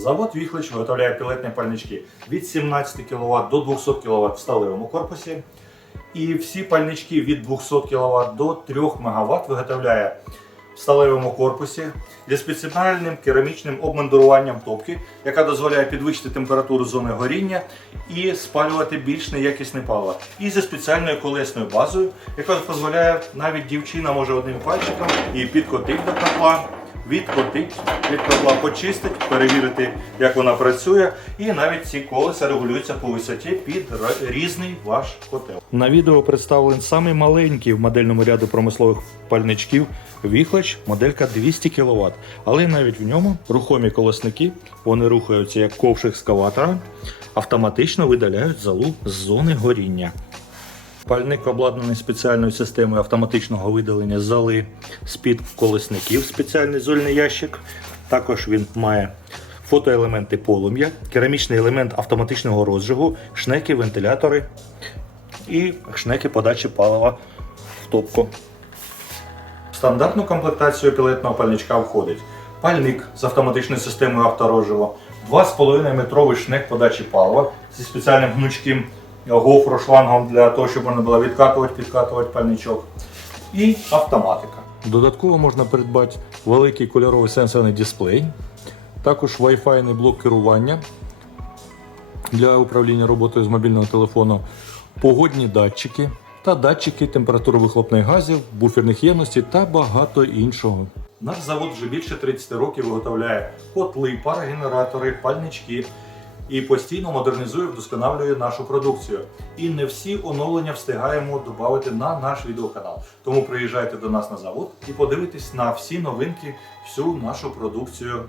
Завод Віхлич виготовляє пілетні пальнички від 17 кВт до 200 кВт в сталевому корпусі. І всі пальнички від 200 кВт до 3 МВт виготовляє в сталевому корпусі зі спеціальним керамічним обмундируванням топки, яка дозволяє підвищити температуру зони горіння і спалювати більш неякісне паливо. І зі спеціальною колесною базою, яка дозволяє навіть дівчина може одним пальчиком і підкотити до котла, відкотити від котла, почистити, перевірити, як вона працює. І навіть ці колеса регулюються по висоті під різний ваш котел. На відео представлений самий маленький в модельному ряду промислових пальничків Віхлач, моделька 200 кВт. Але навіть в ньому рухомі колосники, вони рухаються як ковш екскаватора, автоматично видаляють залу з зони горіння. Пальник обладнаний спеціальною системою автоматичного видалення зали з-під колесників, спеціальний зольний ящик. Також він має фотоелементи полум'я, керамічний елемент автоматичного розжигу, шнеки, вентилятори і шнеки подачі палива в топку. В стандартну комплектацію пілетного пальничка входить пальник з автоматичною системою авторозжигу, 2,5 метровий шнек подачі палива зі спеціальним гнучким гофрошлангом для того, щоб можна було відкатувати, підкатувати пальничок. І автоматика. Додатково можна придбати великий кольоровий сенсорний дисплей, також Wi-Fi блок керування для управління роботою з мобільного телефону, погодні датчики та датчики температури вихлопних газів, буферних ємностей та багато іншого. Наш завод вже більше 30 років виготовляє котли, парогенератори, пальнички і постійно модернізує, вдосконалює нашу продукцію. І не всі оновлення встигаємо додати на наш відеоканал. Тому приїжджайте до нас на завод і подивитесь на всі новинки, всю нашу продукцію